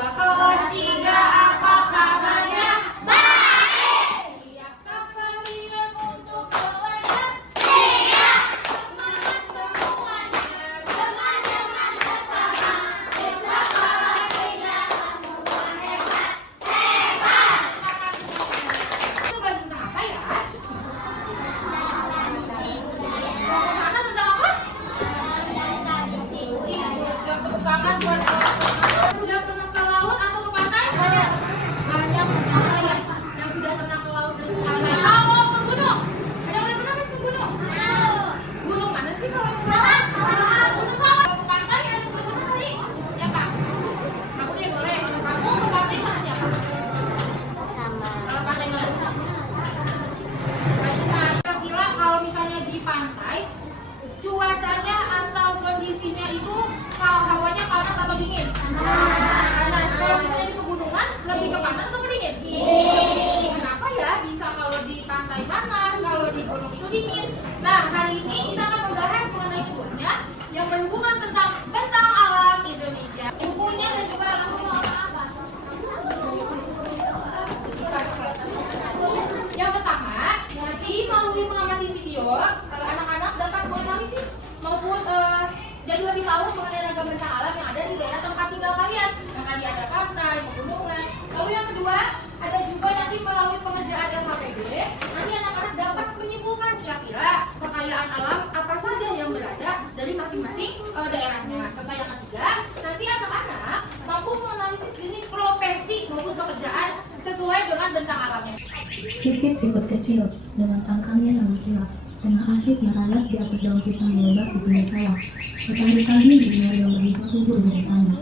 2 kelas 3, apa kabarnya? Baik. Siapkah kalian untuk belajar? Siap. Semangat semuanya, dengan bersama. Siswa kelas 3 semua hebat, hebat. Itu belajar tentang apa ya? Kelompok sana tentang apa? Tepuk tangan buat sudah pernah ke laut atau ke pantai? Banyak sekali yang sudah pernah ke laut dan ke pantai. Kalau ke gunung, ada yang pernah ke gunung? Gunung mana sih kalau ke pantai? Gunung Salak. Kalau ke pantai ada juga pernah kali? Siapa? Aku deh boleh. Kamu ke pantai sama siapa? Kalau pantai mana? Kira-kira kalau misalnya di pantai, cuacanya atau kondisinya itu hawanya panas atau dingin? Panas. Kalau misalnya di pegunungan lebih ke panas atau ke dingin? Kenapa ya bisa kalau di pantai panas, kalau di gunung itu dingin? Nah, hari ini kita akan membahas mengenai keduanya yang berhubungan tentang bentang alam Indonesia. Bukunya dan juga yang pertama, nanti melalui mengamati video, anak-anak dapat menganalisis maupun jadi lebih tahu mengenai ragam bentang alam yang ada di daerah tempat tinggal kalian. Yang tadi ada pantai, pegunungan. Lalu yang kedua, ada juga nanti melalui pengerjaan LHPD, nanti anak-anak dapat menyimpulkan kira-kira kekayaan alam apa saja yang berada dari masing-masing daerahnya. Serta yang ketiga, nanti anak-anak mampu menganalisis jenis profesi maupun pekerjaan sesuai dengan bentang alamnya. Pipit siput kecil dengan cangkangnya yang mengkilap tengah asyik merayap di atas daun pisang lebar di pinggir sawah. Matahari pagi bersinar yang begitu subur dari sana.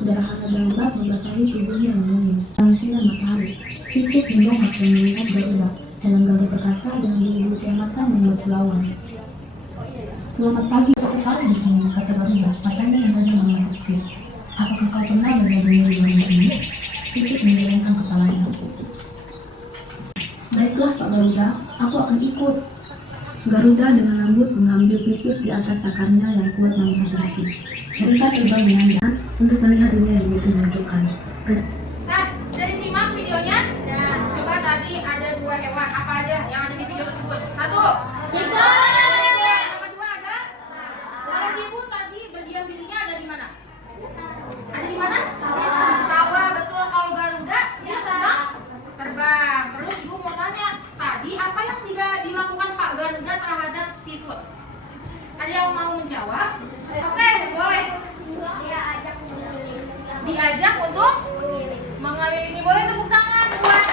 Udara hangat dan lembab membasahi tubuhnya yang mungil. Sinar matahari. Pipit mendongak dan melihat Garuda, helm gagah perkasa dengan bulu-bulu keemasan yang berkilauan. Selamat pagi, sekali di sini, kata Garuda, matanya yang saja menatap Pipit. Apakah kau pernah belajar di dunia ini? Pipit menggelengkan kepalanya. Baiklah Pak Garuda, aku akan ikut. Garuda dengan lembut mengambil Pipit di atas sakarnya yang kuat dan hati-hati. Mereka terbang dengan untuk melihat dunia yang begitu menakjubkan. Nah, dari simak videonya. Coba tadi ada 2 hewan, apa aja yang ada di video tersebut? 1, siput. Yang kedua ada? Kalau siput tadi berdiam dirinya ada di mana? Ada di mana? Sawah, betul. Kalau Garuda dia terbang. Terus ibu mau tanya, tadi apa yang dilakukan Pak Garuda terhadap siput? Ada yang mau menjawab? Oke, boleh. Diajak untuk mengelilingi. Boleh tepuk tangan buat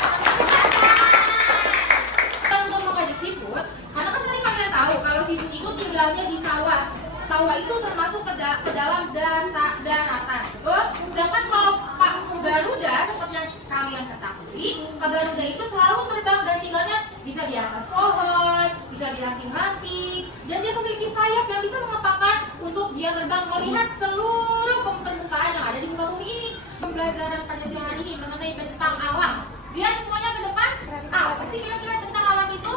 untuk mengajak siput. Karena kan tadi kalian tahu kalau siput itu tinggalnya di sawah. Sawah itu termasuk ke dalam daratan. Betul? Sedangkan kalau Pak Garuda seperti yang kalian ketahui, Pak Garuda itu selalu terbang dan tinggalnya bisa di atas pohon, bisa di ranting-ranting, dan dia memiliki sayap yang bisa mengepakkan untuk dia terbang melihat seluruh permukaan yang ada di muka bumi ini. Pembelajaran pada siang hari ini mengenai bentang alam. Lihat semuanya ke depan. Apa sih kira-kira bentang alam itu?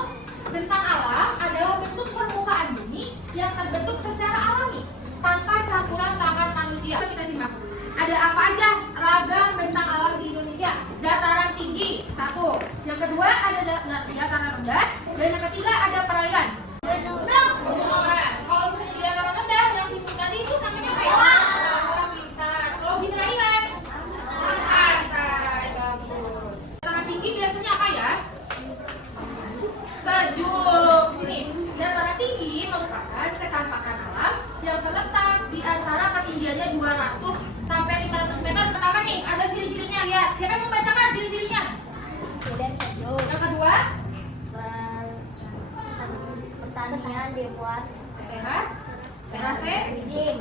Bentang alam adalah bentuk permukaan bumi yang terbentuk secara alami tanpa campuran tangan manusia. Kita simak. Ada apa aja ragam bentang alam di Indonesia? Dataran tinggi, 1. Yang kedua ada dataran rendah, dan yang ketiga ada perairan. Kalau misalnya di dataran rendah, yang siput tadi itu namanya apa ya? Pintar. Kalau di perairan, pantai. Bagus. Dataran tinggi biasanya apa ya? Sejuk. Sini. Dataran tinggi merupakan ketampakan alam yang terletak di antara ketinggiannya 200 sampai 500 meter. Pertama nih, ada ciri-cirinya. Lihat. Siapa yang membacakan ciri-cirinya? Yang kedua, pertanian dibuat terase.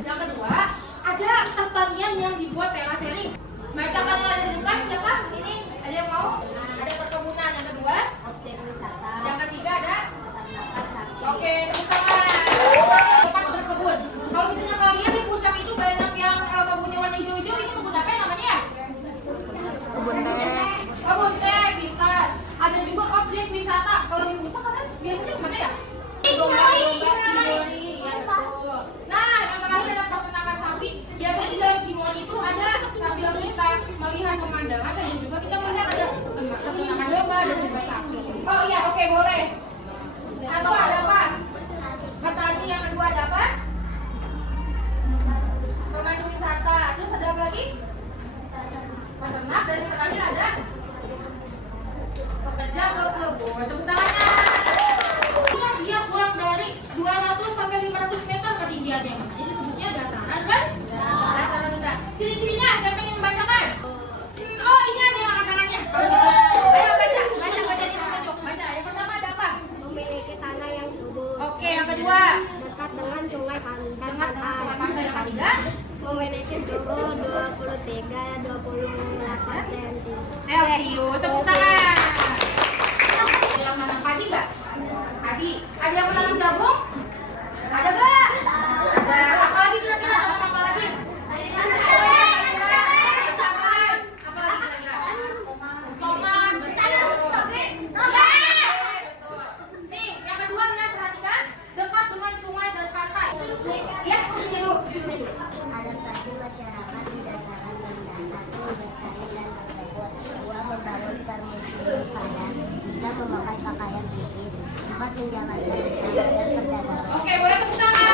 Yang kedua, ada pertanian yang dibuat terasering. Bacakan yang ada di depan siapa? Ini. Ada yang mau? Ada perkebunan. Yang kedua, objek wisata. yang ketiga ada? Peternakan sapi. Oke, tepuk tangan. Tempat berkebun. Kalau misalnya kalian di puncak itu banyak yang kebunnya warna hijau-hijau, itu kebun apa ya namanya ya? Kebun teh. Kebun teh, pintar. Ada juga objek wisata. Kalau di puncak kalian biasanya kemana ya? Domba-domba Cimory, ya betul. Nah, yang terakhir ada peternakan sapi. Biasanya di dalam Cimory itu ada pertama ada apa? Petani. Yang kedua ada apa? Pemandu wisata. Terus ada apa lagi? Peternak. Dan yang terakhir ada pekerja berkebun. Tepuk tangannya. Dia kurang dari 200 sampai 500 meter ketinggiannya. Jadi disebutnya dataran kan? Dataran rendah. Ciri-cirinya siapa yang membacakan? Oh, ini ada yang angkat tangannya. Ayo baca di pojok. Baca. Yang pertama ada apa? Memiliki tanah yang subur. Oke, yang kedua. Dekat dengan sungai pantai. Dengan sungai pantai. Yang ketiga. Memiliki suhu 23-28 cm. Celcius. Tepuk tangan. Ada yang menanam padi nggak? Padi. Ada yang menanam jagung? Ada nggak? Ada. Apa lagi kira-kira? Apa lagi? Cabai. Apa lagi kira-kira? Tomat. Betul. Betul. Nih, yang kedua lihat, perhatikan. Dekat dengan sungai dan pantai. Ya, ini dulu. Adaptasi masyarakat di dataran rendah. 1. Bertani dan berkebun. 2. Membangun permukiman padat. 3. Memakai pakaian tipis. 4. Menjalankan usaha dan perdagangan. Oke, boleh tepuk tangan.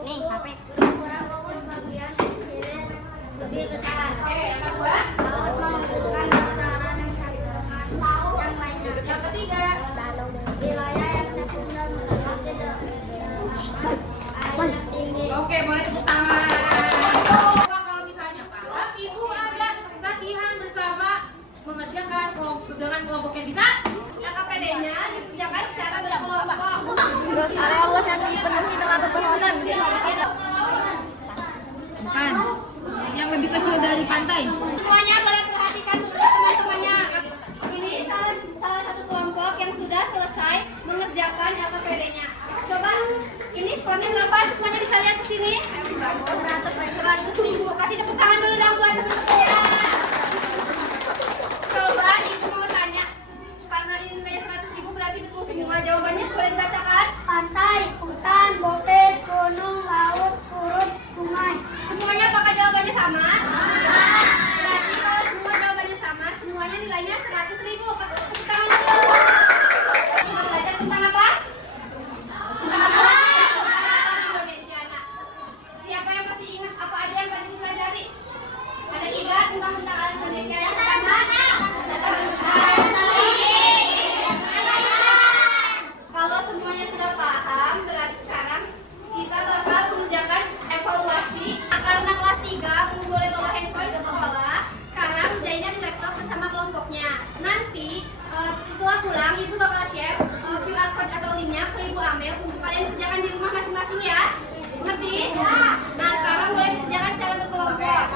Nih, sampai lebih besar. Laut menunjukkan dataran yang dataran yang lainnya. Yang ketiga. Wilayah yang dataran menetap di dalam air tinggi. Oke, boleh tepuk tangan. Coba kalau misalnya Pak, Ibu ada latihan bersama mengerjakan dengan kelompoknya bisa? LKPD-nya dikerjakan secara berkelompok. Terus area luas yang dipenuhi dengan pepohonan. Bukan. Yang lebih kecil dari pantai. Semuanya boleh perhatikan dulu teman-temannya. Ini salah satu kelompok yang sudah selesai mengerjakan LKPD-nya. Coba, ini skornya berapa? Semuanya bisa lihat ke sini. 100.000. Kasih tepuk tangan dulu dong buat teman-temannya. Coba ibu mau tanya, karena ini nilainya 100.000 berarti betul semua jawabannya. Boleh dibacakan? Pantai, hutan, bukit, gunung, laut, kurut, sungai. Semuanya apakah jawabannya sama? Berarti kalau semua jawabannya sama, semuanya nilainya 100.000. Tepuk tangan dulu. Mau belajar tentang apa? Tentang apa? Tentang Indonesia. Nah, siapa yang masih ingat apa aja yang tadi dipelajari? Ada 3 tentang alam Indonesia. Yang pertama, kalau semuanya sudah paham, berarti sekarang kita bakal mengerjakan evaluasi. Karena kelas 3 belum boleh bawa handphone ke sekolah, sekarang kerjainnya di laptop bersama kelompoknya. Nanti setelah pulang, ibu bakal share QR code atau linknya ke Ibu Amel untuk kalian kerjakan di rumah masing-masing ya. Ngerti? Nah, sekarang boleh kerjakan secara berkelompok.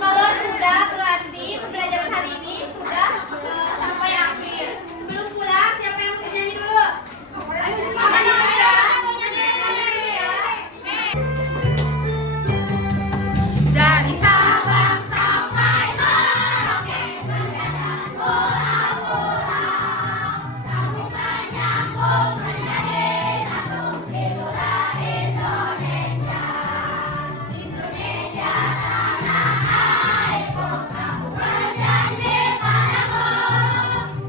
Kalau sudah, berarti pembelajaran hari ini sudah sampai akhir. Sebelum pulang, siapa yang mau nyanyi dulu? Ayo, nyanyi dulu ya. Nyanyi dulu ya. Dari Sabang Sampai Merauke, sambung menyambung menjadi satu itulah Indonesia. Indonesia tanah airku, aku berjanji padamu,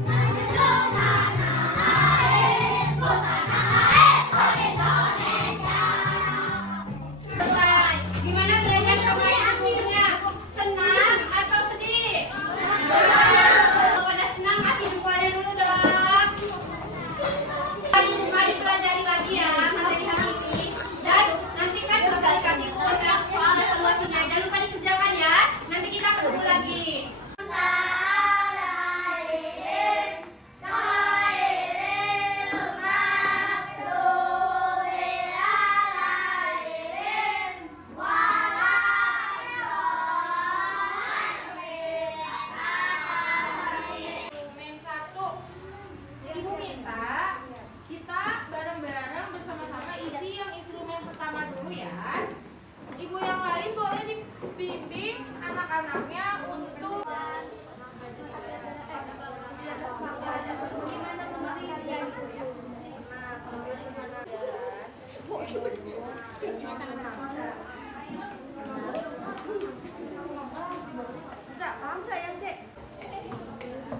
menjunjung tanah airku, Indonesia. Selesai. Gimana belajar sama ibunya? Senang atau sedih? Kalau pada senang kasih jempolnya dulu dong. Di rumah dipelajari lagi ya materi hari ini. Dan nanti kan bakal dikasih tuh soal evaluasinya. Jangan lupa dikerjakan ya. Nanti kita ketemu lagi. Instrumen 1. Ibu minta kita bareng-bareng bersama-sama isi yang instrumen pertama dulu ya. ibu yang lain boleh dibimbing anak-anaknya untuk Bisa paham nggak ya, Cek?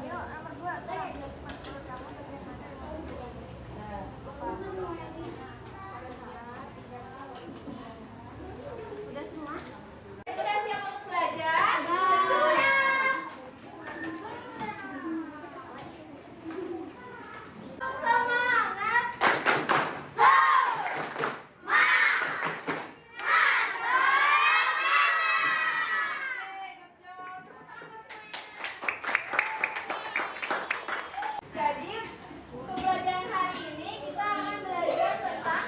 Yuk, nomor 2. Udah semua? sudah siap untuk belajar? Semangat! Jadi, pembelajaran hari ini kita akan belajar tentang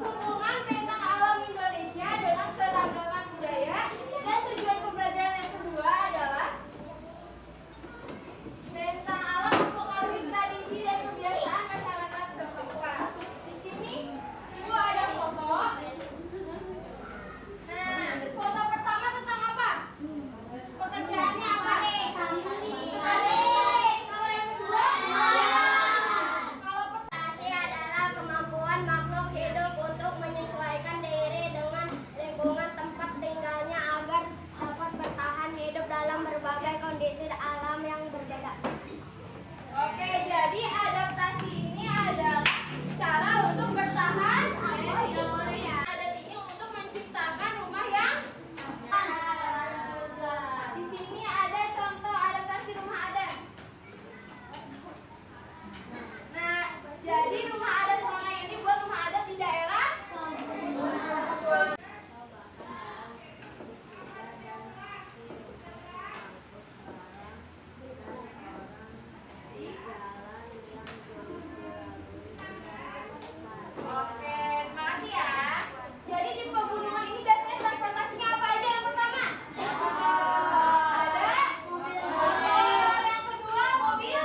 hubungan bentang alam Indonesia dengan keragaman budaya, dan tujuan pembelajaran yang kedua adalah bentang alam mempengaruhi tradisi dan kebiasaan masyarakat setempat. Di sini ibu ada foto. Nah, foto pertama tentang apa? Pekerjaannya apa? Kalau yang kedua? Kalau Adaptasi adalah kemampuan makhluk hidup untuk menyesuaikan diri dengan lingkungan tempat tinggalnya agar dapat bertahan hidup dalam berbagai kondisi alam yang berbeda. Oke, jadi adaptasi ini adalah cara untuk bertahan. Adat ini untuk menciptakan rumah yang di sini ada contoh adaptasi rumah adat. Nah, jadi rumah adat Hona ini buat rumah adat di daerah. Oke, terima kasih ya. Jadi di pegunungan ini biasanya transportasinya apa aja yang pertama? Ada mobil. Yang kedua mobil.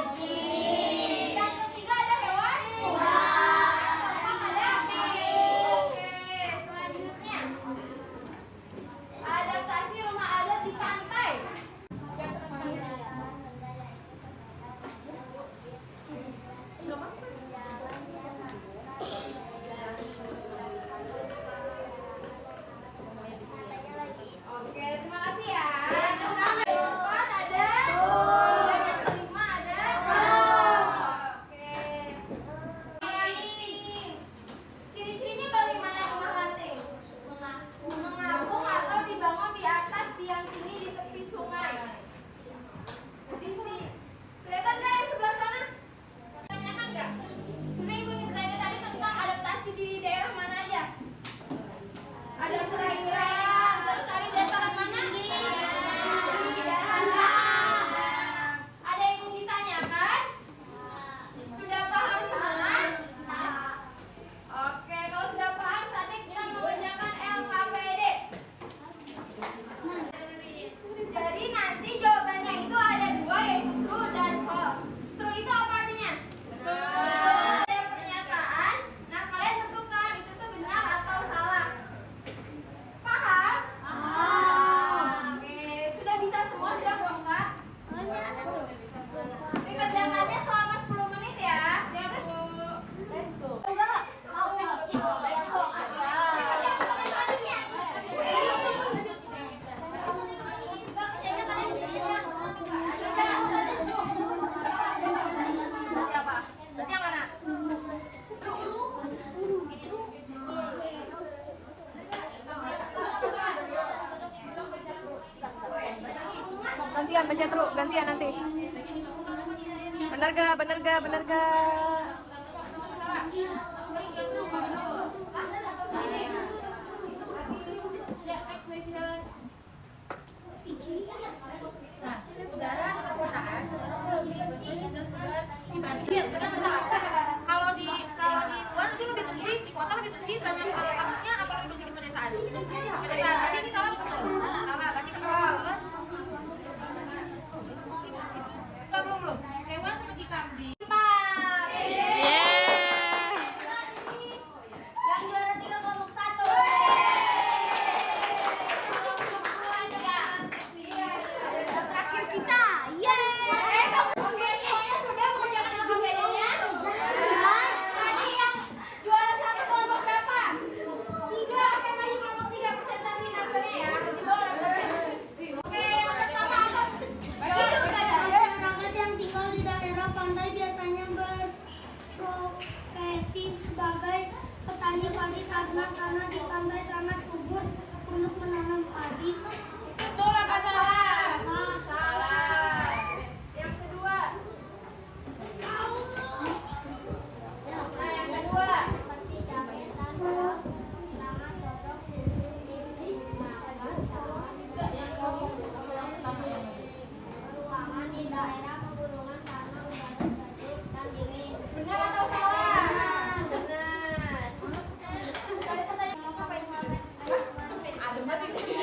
Yang ketiga ada hewan. Yang keempat ada api. Oke, selanjutnya adaptasi rumah adat di pantai. Yang Oke, terima kasih ya. Yang keempat ada. Yang kelima ada. Oke. Lanting. Ciri-cirinya bagaimana rumah lanting? Mengapung atau dibangun di atas tiang tinggi di tepi sungai. Di sini. Kelihatan nggak yang sebelah sana? Tanyakan nggak? Sebenarnya ibu ingin bertanya tadi tentang adaptasi di daerah mana aja? Ada perairan, terus ada dataran mana? Di dataran. Ada yang ingin ditanyakan? Sudah paham semua? Oke, kalau sudah paham, saatnya kita mengerjakan LKPD. Jadi nanti jawabannya itu ada dua, yaitu true dan false. True itu apa artinya? Ada pernyataan, nah kalian tentukan itu tuh benar atau salah. Paham? Oke, sudah bisa semua, sudah enggak? Dikerjakannya selama 10 menit ya. Siap, Bu. Let's go. Berarti yang mana? Gantian baca terus, gantian nanti. Bener gak? Bener gak? Bener gak? Nah, udara di permukaan lebih bersih dan segar dibanding kalau di luar itu lebih bersih, di kota lebih bersih, tapi maksudnya apa lebih bersih di pedesaan? Pedesaan, berarti ini salah betul. Salah, berarti kenapa? Belum. Hewan seperti kambing. Yang juara 3 kelompok 1. berprofesi sebagai petani padi karena di pantai sangat subur untuk menanam padi. Betul apa salah? Salah. Yang kedua. Yang kedua. seperti cabai tanam sangat cocok untuk dimakan ruangan di daerah pegunungan karena udara sejuk dan dingin. Benar atau salah? Benar. Adem banget ini.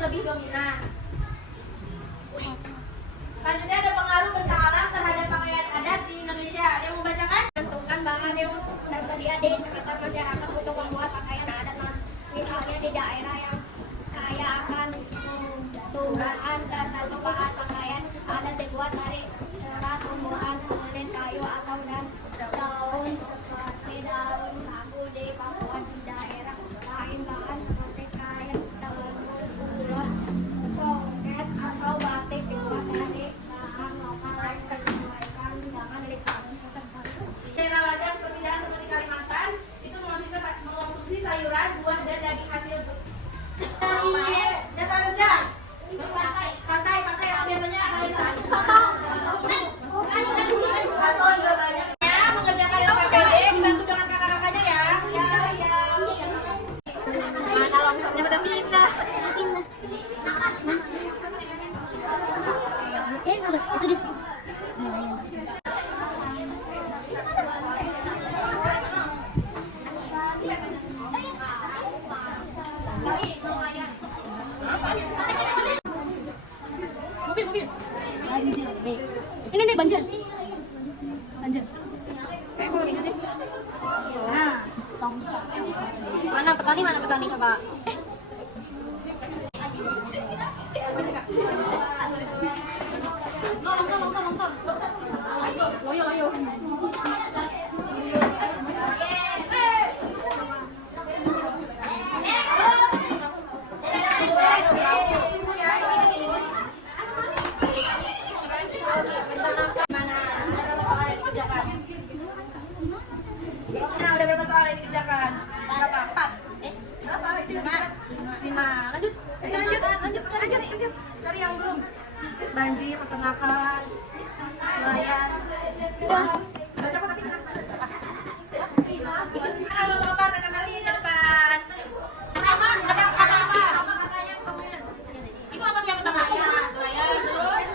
lebih dominan. Selanjutnya ada pengaruh bentang alam terhadap pakaian adat di Indonesia. Ada yang membacakan? Tentukan bahan yang tersedia di sekitar masyarakat untuk membuat pakaian adat, misalnya di daerah yang kaya akan tumbuhan tertentu, bahan pakaian adat dibuat dari serat tumbuhan, kulit, kayu atau daun seperti daun sagu. Di Papua di daerah lain bahan seperti kain tenun, ulos, songket atau batik dibuat dari bahan lokal yang disesuaikan dengan lingkungan setempat. Daerah ladang perpindahan seperti Kalimantan itu mengonsumsi sayuran, buah, dan daging hasil dataran rendah. Pantai yang biasanya bakso juga banyaknya mengerjakan LKPD dibantu dengan kakak-kakaknya ya. Mana longsornya udah pindah. Sahabat, itu di Mobil. Banjir. Ini nih banjir. Kok bisa sih? Nah, longsor. Mana petani coba. Loyo. Nah, udah berapa soal yang dikerjakan? Berapa? 4? Berapa? Itu yang 5. Lanjut. Cari yang belum. Banjir, peternakan, nelayan. Baca kok tapi tenang. Kalau bapak presentasi ke depan. Ada kata-kata. Itu apa yang pertama? Nelayan, terus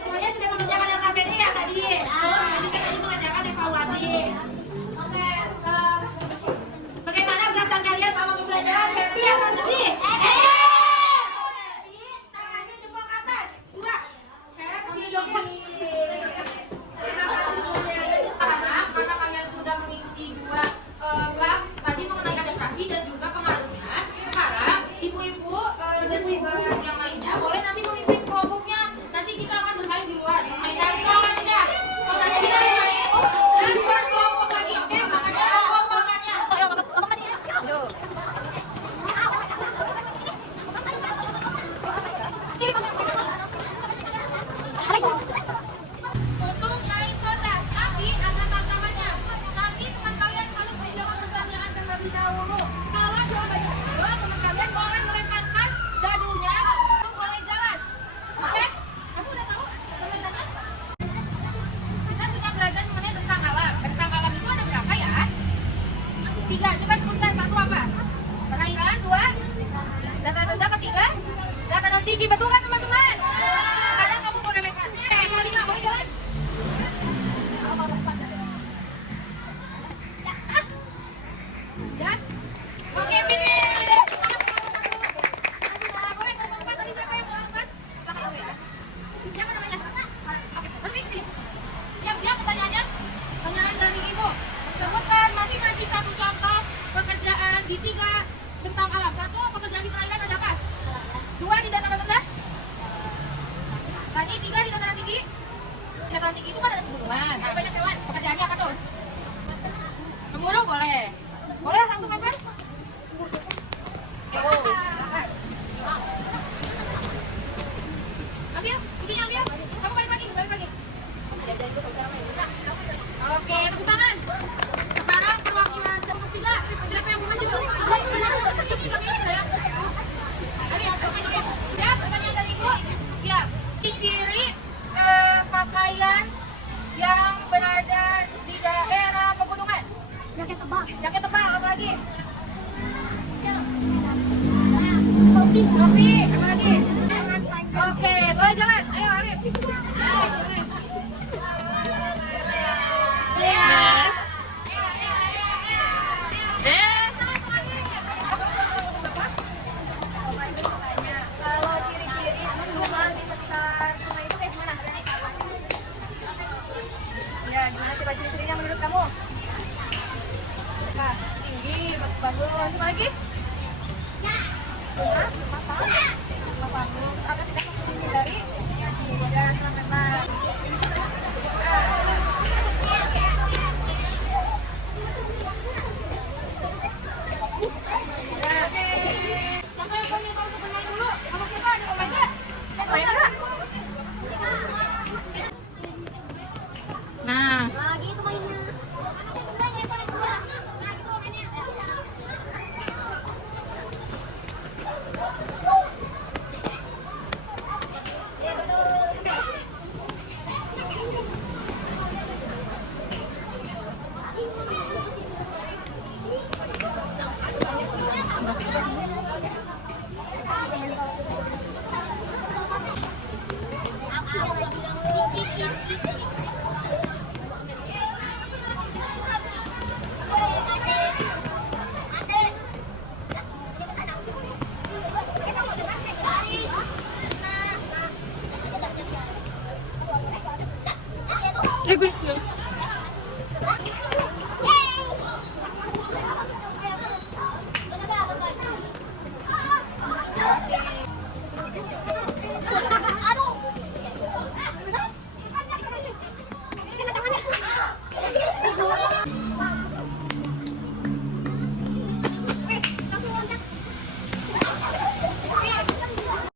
Semuanya sudah mengerjakan LKPD ya tadi? Tadi kan tadi mengerjakan evaluasi. Oke, bagaimana perasaan kalian sama pembelajaran? Happy atau sedih? Happy! Tangannya coba Tinggi. Di dataran tinggi itu kan ada pegunungan. Nah, banyak hewan. Pekerjaannya apa tuh? Memburu boleh. Boleh langsung lempar? Yo, silakan. Ambil, ininya ambil. Kamu balik lagi, balik lagi. Oke, tepuk tangan. Sekarang perwakilan kelompok 3. Siapa yang mau maju? Ini pakai ini saya. Oke. Siap, pertanyaan dari Ibu. Siap. Ciri pakaian yang berada di daerah pegunungan. Jaket tebal. Jaket tebal, apa lagi? Topi. Topi, apa lagi? Tangan panjang. Oke, boleh jalan. Ayo, Arif. Kalau ciri-ciri pegunungan di sekitar sungai itu kayak gimana? Ya, gimana coba ciri-cirinya menurut kamu? Nah, tinggi, bagus. Apa lagi? Bagus. Apa tidak menghindari? Ya, semangat. Siapa yang mau nyoba untuk bermain dulu? Kamu siapa? Ada mau main nggak? Main nggak? Nah, Lagi itu mainnya.